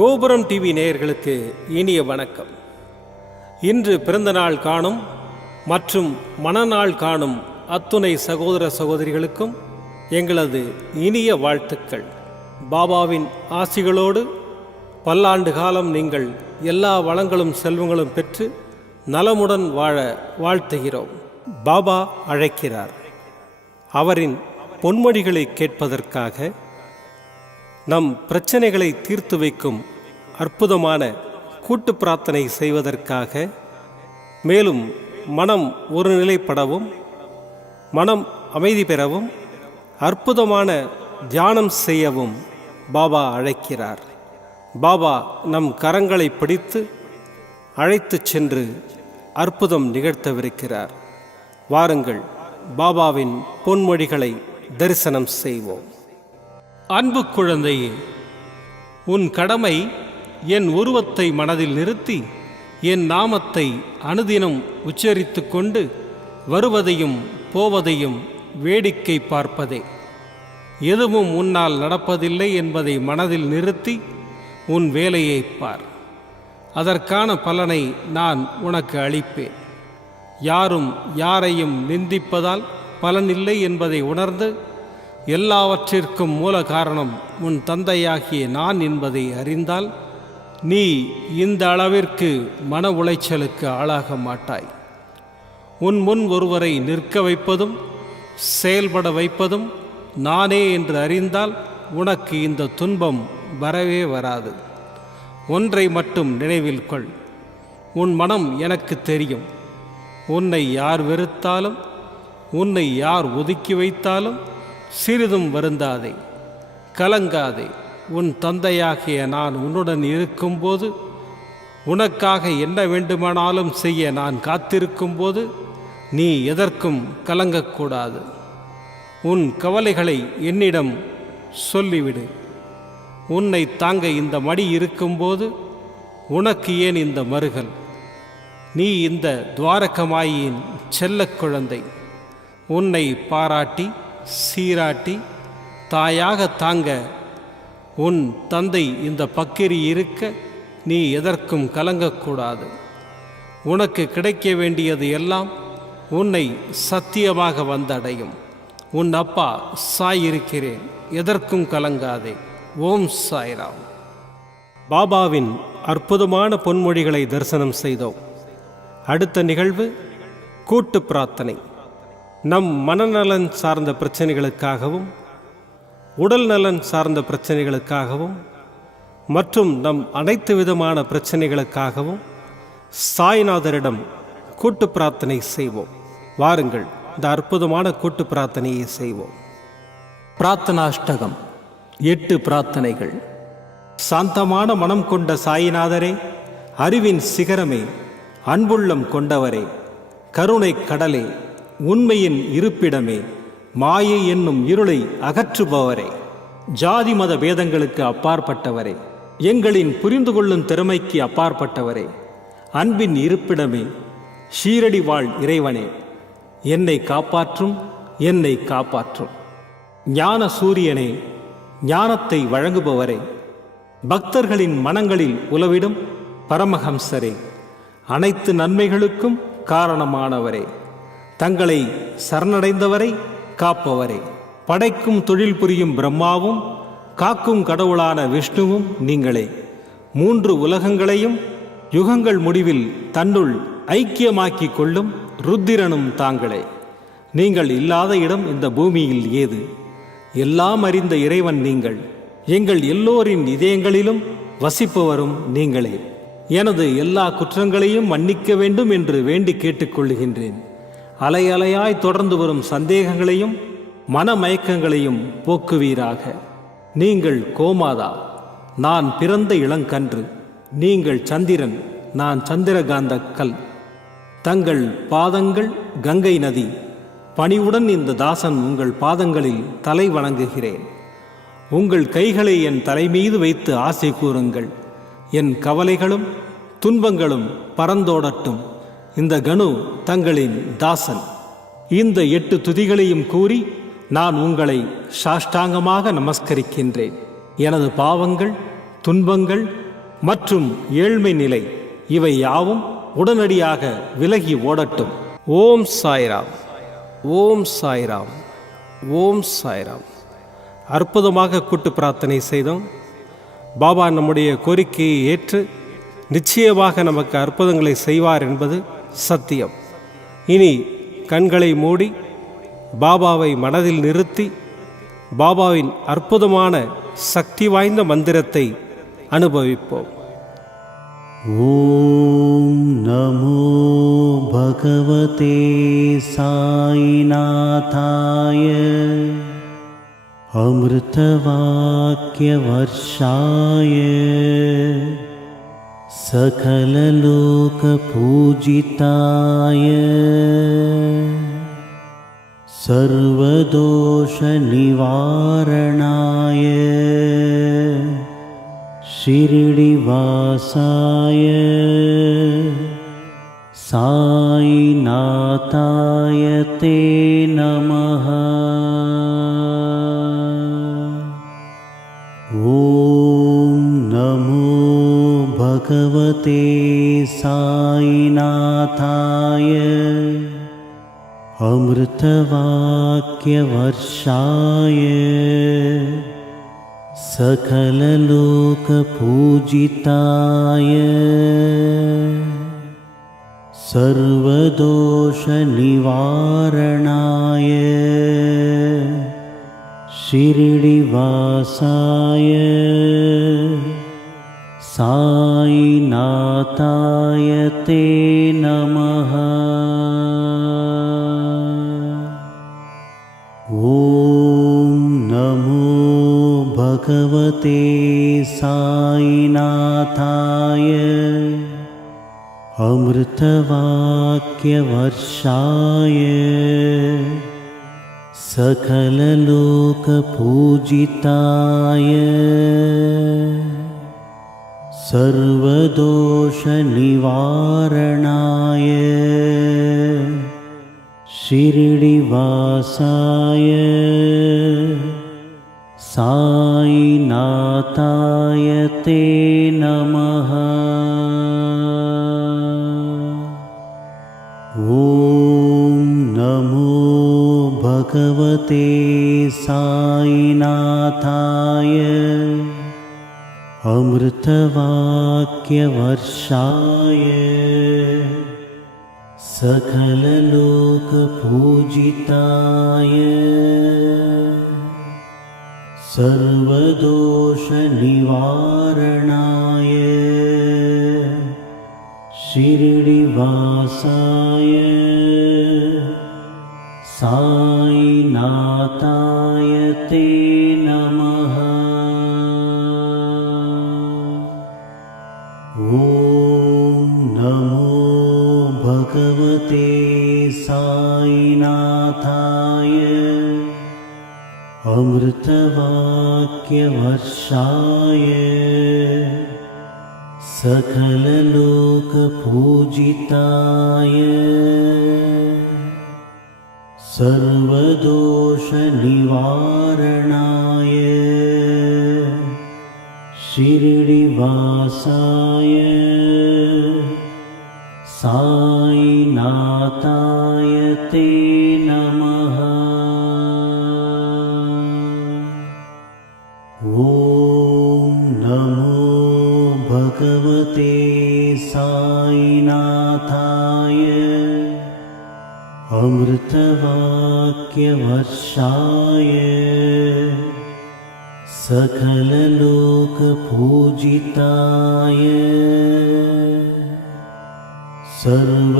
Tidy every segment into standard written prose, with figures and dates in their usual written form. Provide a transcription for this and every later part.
கோபுரம் டிவி நேயர்களுக்கு இனிய வணக்கம். இன்று பிறந்தநாள் காணும் மற்றும் மணநாள் காணும் அத்துணை சகோதர சகோதரிகளுக்கும் எங்களது இனிய வாழ்த்துக்கள். பாபாவின் ஆசிகளோடு பல்லாண்டு காலம் நீங்கள் எல்லா வளங்களும் செல்வங்களும் பெற்று நலமுடன் வாழ வாழ்த்துகிறோம். பாபா அழைக்கிறார். அவரின் பொன்மொழிகளை கேட்பதற்காக, நம் பிரச்சனைகளை தீர்த்து வைக்கும் அற்புதமான கூட்டு பிரார்த்தனை செய்வதற்காக, மேலும் மனம் ஒருநிலைப்படவும் மனம் அமைதி பெறவும் அற்புதமான தியானம் செய்யவும் பாபா அழைக்கிறார். பாபா நம் கரங்களை பிடித்து அழைத்து சென்று அற்புதம் நிகழ்த்தவிருக்கிறார். வாருங்கள், பாபாவின் பொன்மொழிகளை தரிசனம் செய்வோம். அன்பு குழந்தையே, உன் கடமை என் உருவத்தை மனதில் நிறுத்தி என் நாமத்தை அனுதினம் உச்சரித்து கொண்டு வருவதையும் போவதையும் வேடிக்கை பார்ப்பதே. எதுவும் உன்னால் நடப்பதில்லை என்பதை மனதில் நிறுத்தி உன் வேலையை பார். அதற்கான பலனை நான் உனக்கு அளிப்பேன். யாரும் யாரையும் நிந்திப்பதால் பலனில்லை என்பதை உணர்ந்து, எல்லாவற்றிற்கும் மூல காரணம் உன் தந்தையாகிய நான் என்பதை அறிந்தால், நீ இந்த அளவிற்கு மன உளைச்சலுக்கு ஆளாக மாட்டாய். உன் முன் ஒருவரை நிற்க வைப்பதும் செயல்பட வைப்பதும் நானே என்று அறிந்தால் உனக்கு இந்த துன்பம் வரவே வராது. ஒன்றை மட்டும் நினைவில் கொள், உன் மனம் எனக்கு தெரியும். உன்னை யார் வெறுத்தாலும், உன்னை யார் ஒதுக்கி வைத்தாலும் சிறிதும் வருந்தாதே, கலங்காதே. உன் தந்தையாகிய நான் உன்னுடன் இருக்கும்போது, உனக்காக என்ன வேண்டுமானாலும் செய்ய நான் காத்திருக்கும்போது நீ எதற்கும் கலங்கக்கூடாது. உன் கவலைகளை என்னிடம் சொல்லிவிடு. உன்னை தாங்க இந்த மடி இருக்கும்போது உனக்கு ஏன் இந்த மறுகல்? நீ இந்த துவாரகமாயின் செல்ல குழந்தை. உன்னை பாராட்டி சீராட்டி தாயாக தாங்க உன் தந்தை இந்த பக்கிரி இருக்க நீ எதற்கும் கலங்கக்கூடாது. உனக்கு கிடைக்க வேண்டியது எல்லாம் உன்னை சத்தியமாக வந்தடையும். உன் அப்பா சாய் இருக்கிறேன், எதற்கும் கலங்காதே. ஓம் சாய்ராம். பாபாவின் அற்புதமான பொன்மொழிகளை தரிசனம் செய்தோம். அடுத்த நிகழ்வு கூட்டு பிரார்த்தனை. நம் மனநலன் சார்ந்த பிரச்சனைகளுக்காகவும், உடல் நலன் சார்ந்த பிரச்சனைகளுக்காகவும் மற்றும் நம் அனைத்து விதமான பிரச்சனைகளுக்காகவும் சாய்நாதரிடம் கூட்டு பிரார்த்தனை செய்வோம். வாருங்கள், இந்த அற்புதமான கூட்டு பிரார்த்தனையை செய்வோம். பிரார்த்தனாஷ்டகம். 8 பிரார்த்தனைகள். சாந்தமான மனம் கொண்ட சாயிநாதரே, அறிவின் சிகரமே, அன்புள்ளம் கொண்டவரே, கருணை கடலே, உண்மையின் இருப்பிடமே, மாயை என்னும் இருளை அகற்றுபவரே, ஜாதி மத பேதங்களுக்கு அப்பாற்பட்டவரே, எங்களின் புரிந்து கொள்ளும் திறமைக்கு அப்பாற்பட்டவரே, அன்பின் இருப்பிடமே, ஷீரடி வாழ் இறைவனே, என்னை காப்பாற்றும், என்னை காப்பாற்றும். ஞான சூரியனே, ஞானத்தை வழங்குபவரே, பக்தர்களின் மனங்களில் உலவிடும் பரமஹம்சரே, அனைத்து நன்மைகளுக்கும் காரணமானவரே, தங்களை சரணடைந்தவரை காப்பவரே, படைக்கும் தொழில் புரியும் பிரம்மாவும் காக்கும் கடவுளான விஷ்ணுவும் நீங்களே. 3 உலகங்களையும் யுகங்கள் முடிவில் தன்னுள் ஐக்கியமாக்கிக் கொள்ளும் ருத்திரனும் தாங்களே. நீங்கள் இல்லாத இடம் இந்த பூமியில் ஏது? எல்லாம் அறிந்த இறைவன் நீங்கள். எங்கள் எல்லோரின் இதயங்களிலும் வசிப்பவரும் நீங்களே. எனது எல்லா குற்றங்களையும் மன்னிக்க வேண்டும் என்று வேண்டி கேட்டுக்கொள்ளுகின்றேன். அலை அலையாய் தொடர்ந்து வரும் சந்தேகங்களையும் மனமயக்கங்களையும் போக்குவீராக. நீங்கள் கோமாதா, நான் பிறந்த இளங்கன்று. நீங்கள் சந்திரன், நான் சந்திரகாந்த கல். தங்கள் பாதங்கள் கங்கை நதி. பணிவுடன் இந்த தாசன் உங்கள் பாதங்களில் தலை வணங்குகிறேன். உங்கள் கைகளை என் தலைமீது வைத்து ஆசை கூறுங்கள். என் கவலைகளும் துன்பங்களும் பறந்தோடட்டும். இந்த கணு தங்களின் தாசன். இந்த 8 துதிகளையும் கூறி நான் உங்களை சாஷ்டாங்கமாக நமஸ்கரிக்கின்றேன். எனது பாவங்கள் துன்பங்கள் மற்றும் ஏழ்மை நிலை இவை யாவும் உடனடியாக விலகி ஓடட்டும். ஓம் சாய்ராம், ஓம் சாய்ராம், ஓம் சாய்ராம். அற்புதமாக கூட்டு பிரார்த்தனை செய்தோம். பாபா நம்முடைய கோரிக்கையை ஏற்று நிச்சயமாக நமக்கு அற்புதங்களை செய்வார் என்பது சத்தியம். இனி கண்களை மூடி பாபாவை மனதில் நிறுத்தி பாபாவின் அற்புதமான சக்தி வாய்ந்த மந்திரத்தை அனுபவிப்போம். ஓம் நமோ பகவதே சாய்நாதாய அமிர்தவாக்யவர்ஷாய सकललोकपूजिताय सर्वदोषनिवारणाय शिरडिवासाय साईनाथाय ते नमः। ॐ नमो भगवते साईनाथाय अमृतवाक्यवर्षाय सकललोकपूजिताय सर्वदोषनिवारणाय शिरडिवासाय साईनाथाय ते नमः। ॐ नमो भगवते साईनाथाय अमृतवाक्यवर्षाय सकललोकपूजिताय सर्वदोषनिवारणाय शिरडिवासाय साईनाथाय ते नमः। ॐ नमो भगवते साईनाथाय अमृतवाक्यवर्षाय सकललोकपूजिताय सर्वदोषनिवारणाय शिरडिवासाय साईनाथाय ते नमः। ॐ नमो भगवते साईनाथाय अमृतवाक्यवर्षाय सकललोकपूजिताय सर्वदोषनिवारणाय शिरडिवासाय साईनाथाय ते नमः। ॐ नमो भगवते साईनाथाय अमृतवाक्यवर्षाय सकललोकपूजिताय सर्वदोषनिवारणाय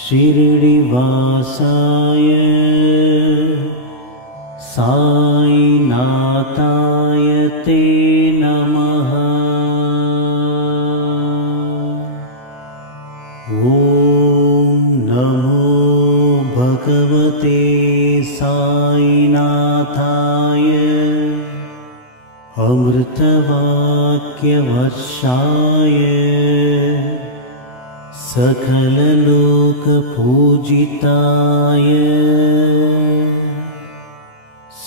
शिरडिवासाय साईनाथाय ते नमः। ॐ नमो भगवते साईनाथाय अमृतवाक्यवर्षाय सकललोकपूजिताय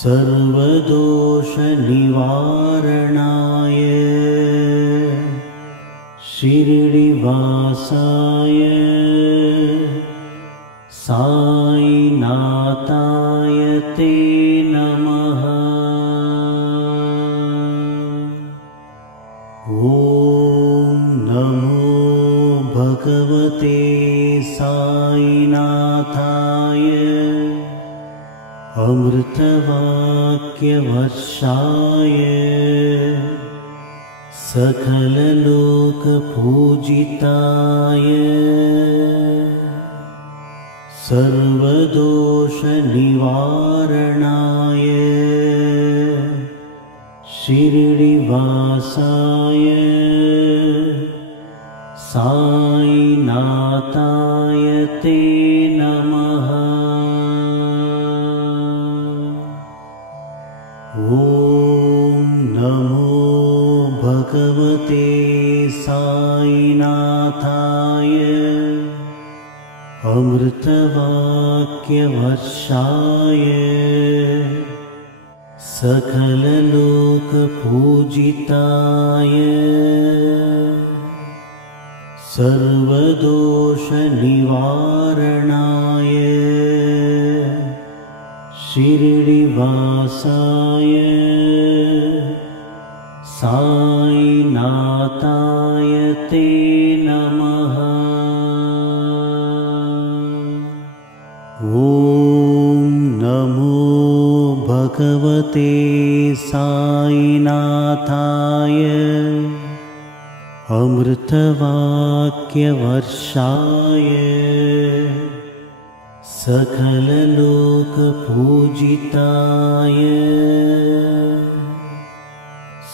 सर्वदोषनिवारणाय शिरडिवासाय साईनाथाय ते नमः। ॐ नमो भगवते साईनाथाय अमृतवाक्यवर्षाय सकललोकपूजिताय सर्वदोषनिवारणाय शिरडिवासाय साईनाथाय ते नमः। ॐ नमो भगवते साईनाथाय अमृतवाक्यवर्षाय सकललोकपूजिताय सर्वदोषनिवारणाय शिरडिवासाय साईनाथाय ते नमः। ॐ नमो भगवते साईनाथाय अमृतवाक्यवर्षाय सकललोकपूजिताय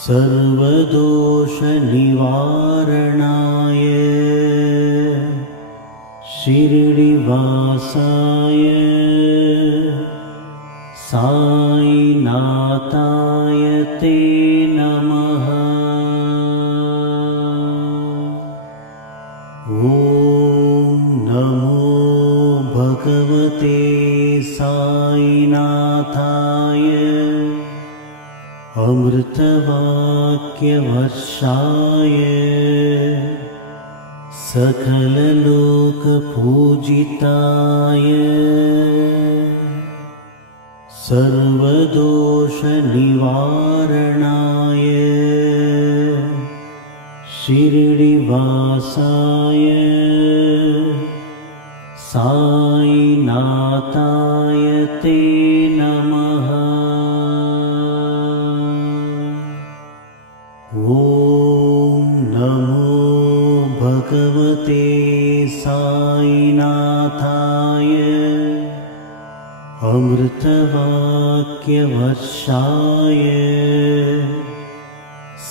सर्वदोषनिवारणाय शिरडिवासाय साईनाथाय ते नमः। ॐ नमो भगवते साईनाथाय अमृतवाक्यवर्षाय सकललोकपूजिताय सर्वदोषनिवारणाय शिरडिवासाय साईनाथाय ते नमः। ॐ नमो भगवते साईनाथाय अमृतवाक्यवर्षाय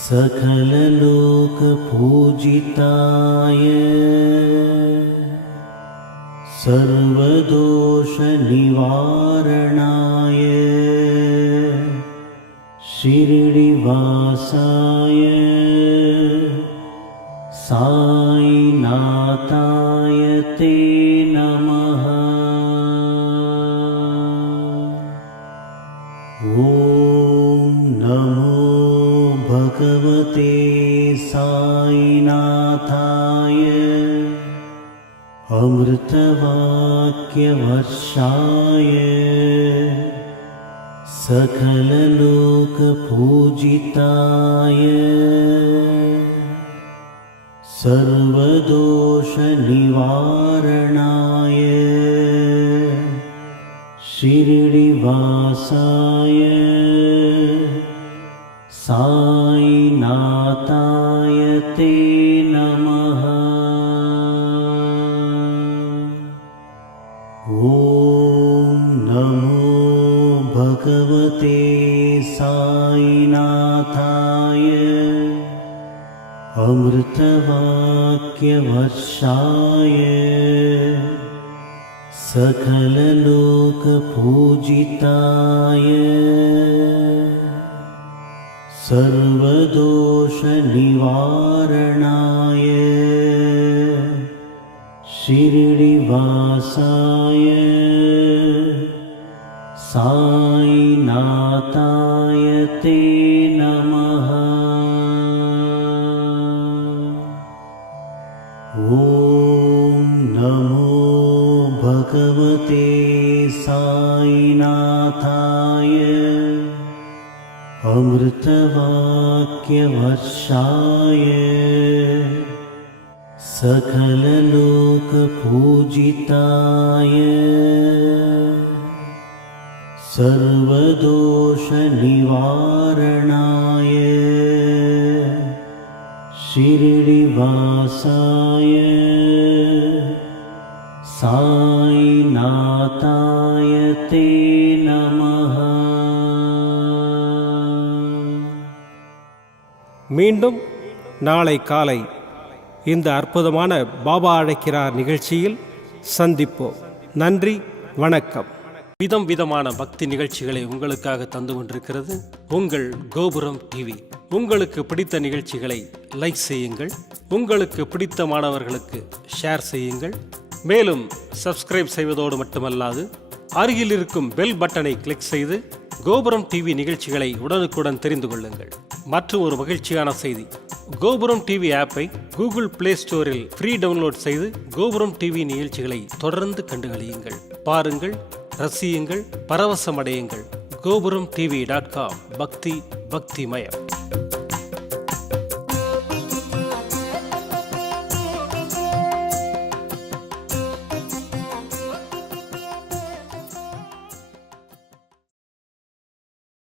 सकललोकपूजिताय सर्वदोषनिवारणाय शिरडिवासाय साईनाथाय ते नमः। ॐ नमो भगवते साईनाथाय अमृतवाक्यवर्षाय सकललोकपूजिताय सर्वदोषनिवारणाय शिरडिवासाय साईनाथाय ते नमः। ॐ नमो भगवते साईनाथाय अमृतवाक्यवर्षाय सकललोकपूजिताय सर्वदोषनिवारणाय शिरडिवासाय साईनाथाय ॐ नमो भगवते साईनाथाय अमृतवाक्यवर्षाय सकललोकपूजिताय सर्वदोषनिवारणाय शिरडिवासाय साईनाथाय ते नमः। மீண்டும் நாளை காலை இந்த அற்புதமான பாபா அழைக்கிறார் நிகழ்ச்சியில் சந்திப்போம். நன்றி, வணக்கம். விதம் விதமான பக்தி நிகழ்ச்சிகளை உங்களுக்காக தந்து கொண்டிருக்கிறது உங்கள் கோபுரம் டிவி. உங்களுக்கு பிடித்த நிகழ்ச்சிகளை லைக் செய்யுங்கள், உங்களுக்கு பிடித்த மாணவர்களுக்கு ஷேர் செய்யுங்கள். மேலும் சப்ஸ்கிரைப் செய்வதோடு மட்டுமல்லாது அருகில் இருக்கும் பெல் பட்டனை கிளிக் செய்து கோபுரம் டிவி நிகழ்ச்சிகளை உடனுக்குடன் தெரிந்து கொள்ளுங்கள். மற்றும் ஒரு மகிழ்ச்சியான செய்தி, கோபுரம் டிவி ஆப்பை கூகுள் பிளே ஸ்டோரில் ஃப்ரீ டவுன்லோட் செய்து கோபுரம் டிவி நிகழ்ச்சிகளை தொடர்ந்து கண்டுகளியுங்கள். பாருங்கள், ரசியுங்கள், பரவசமடையுங்கள். gopuramtv.com. பக்தி பக்திமயம்.